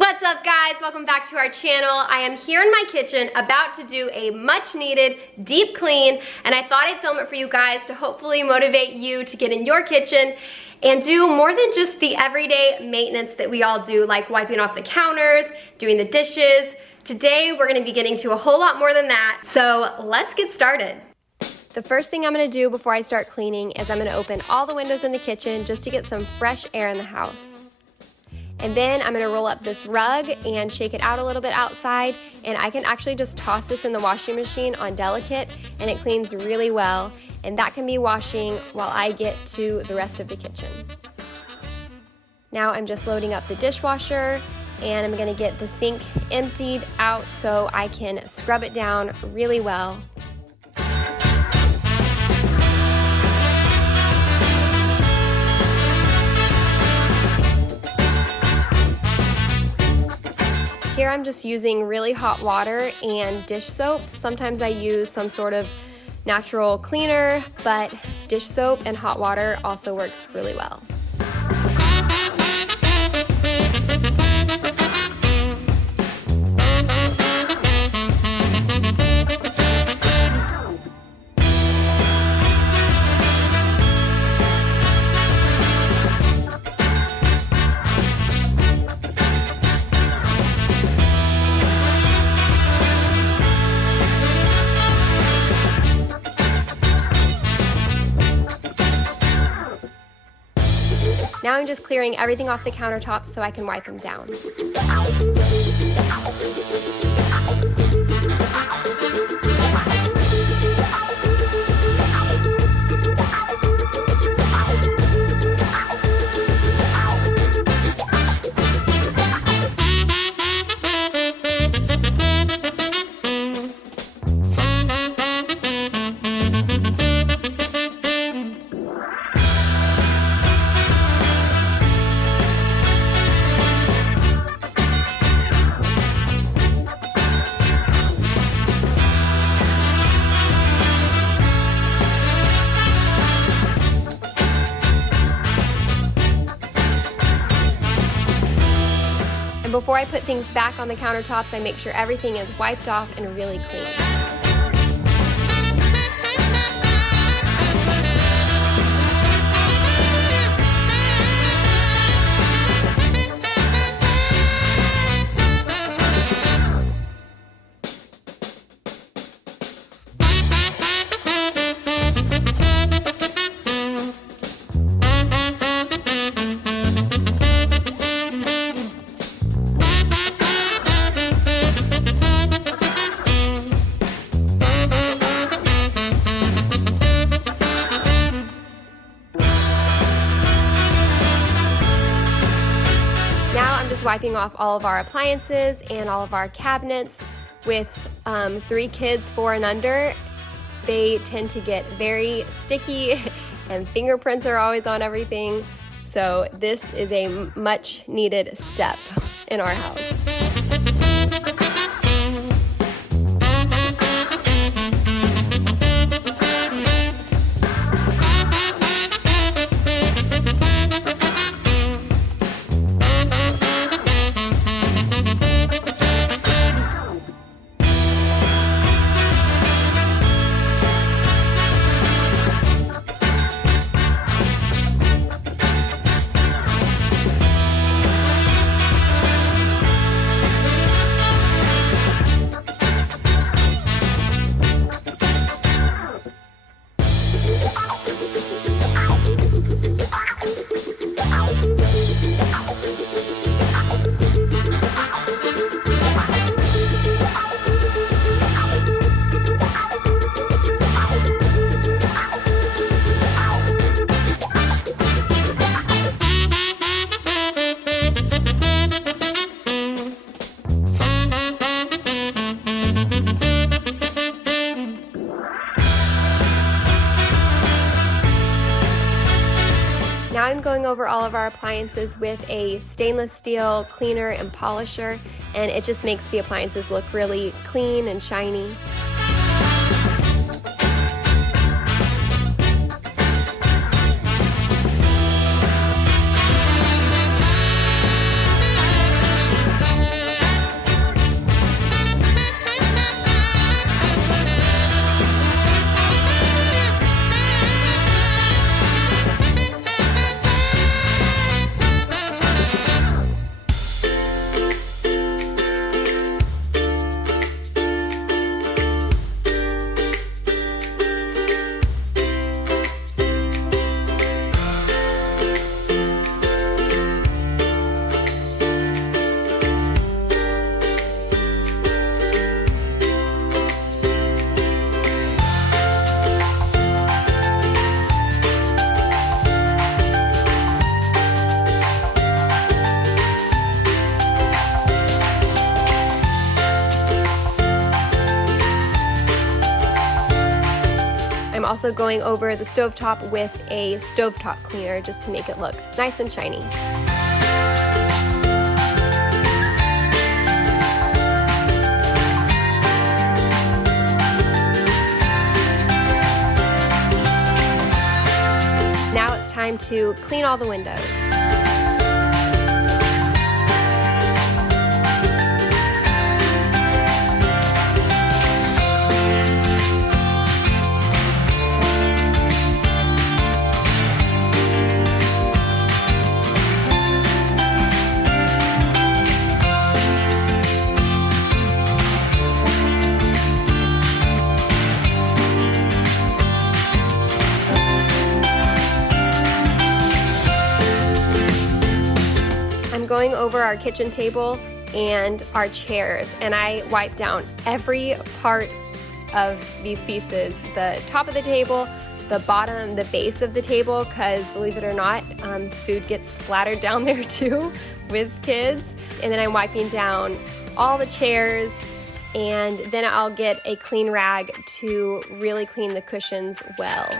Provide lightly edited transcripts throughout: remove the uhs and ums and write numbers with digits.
What's up guys, welcome back to our channel. I am here in my kitchen about to do a much needed deep clean, and I thought I'd film it for you guys to hopefully motivate you to get in your kitchen and do more than just the everyday maintenance that we all do, like wiping off the counters, doing the dishes. Today we're gonna be getting to a whole lot more than that, so let's get started. The first thing I'm gonna do before I start cleaning is I'm gonna open all the windows in the kitchen just to get some fresh air in the house. And then I'm gonna roll up this rug and shake it out a little bit outside, and I can actually just toss this in the washing machine on delicate and it cleans really well, and that can be washing while I get to the rest of the kitchen. Now I'm just loading up the dishwasher and I'm gonna get the sink emptied out so I can scrub it down really well. Here I'm just using really hot water and dish soap. Sometimes I use some sort of natural cleaner, but dish soap and hot water also works really well. Now I'm just clearing everything off the countertops so I can wipe them down. Before I put things back on the countertops, I make sure everything is wiped off and really clean. Wiping off all of our appliances and all of our cabinets. With 3 kids 4 and under, they tend to get very sticky and fingerprints are always on everything. So this is a much needed step in our house. Now I'm going over all of our appliances with a stainless steel cleaner and polisher, and it just makes the appliances look really clean and shiny. also going over the stovetop with a stovetop cleaner just to make it look nice and shiny. Now it's time to clean all the windows. Going over our kitchen table and our chairs, and I wiped down every part of these pieces, the top of the table, the bottom, the base of the table, because believe it or not, food gets splattered down there too with kids. And then I'm wiping down all the chairs, and then I'll get a clean rag to really clean the cushions well.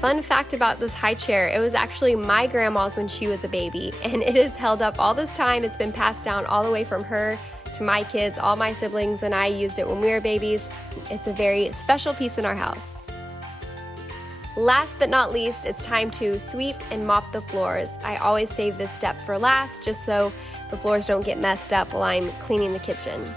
Fun fact about this high chair, it was actually my grandma's when she was a baby, and it has held up all this time. It's been passed down all the way from her to my kids. All my siblings and I used it when we were babies. It's a very special piece in our house. Last but not least, it's time to sweep and mop the floors. I always save this step for last just so the floors don't get messed up while I'm cleaning the kitchen.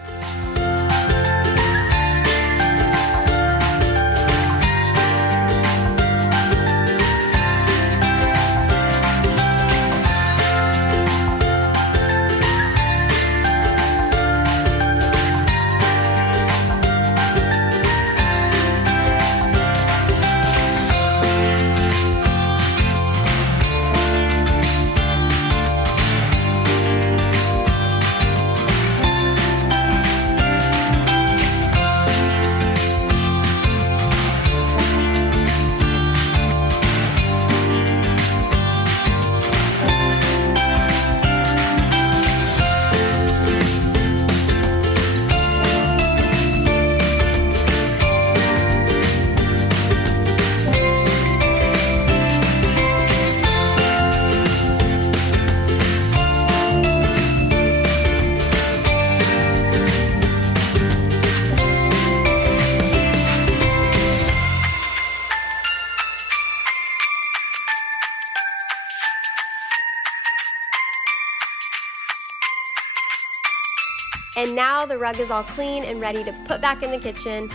And now the rug is all clean and ready to put back in the kitchen.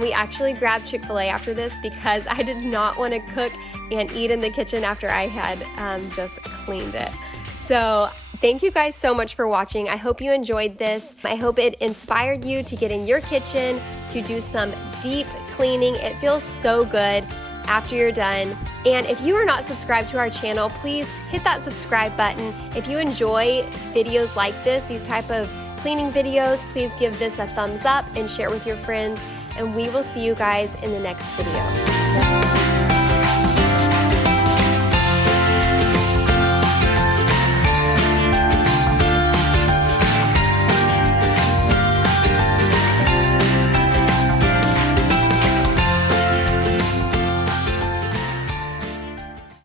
We actually grabbed Chick-fil-A after this because I did not want to cook and eat in the kitchen after I had just cleaned it. So thank you guys so much for watching. I hope you enjoyed this. I hope it inspired you to get in your kitchen, to do some deep cleaning. It feels so good after you're done. And if you are not subscribed to our channel, please hit that subscribe button. If you enjoy videos like this, these type of cleaning videos, please give this a thumbs up and share with your friends. And we will see you guys in the next video.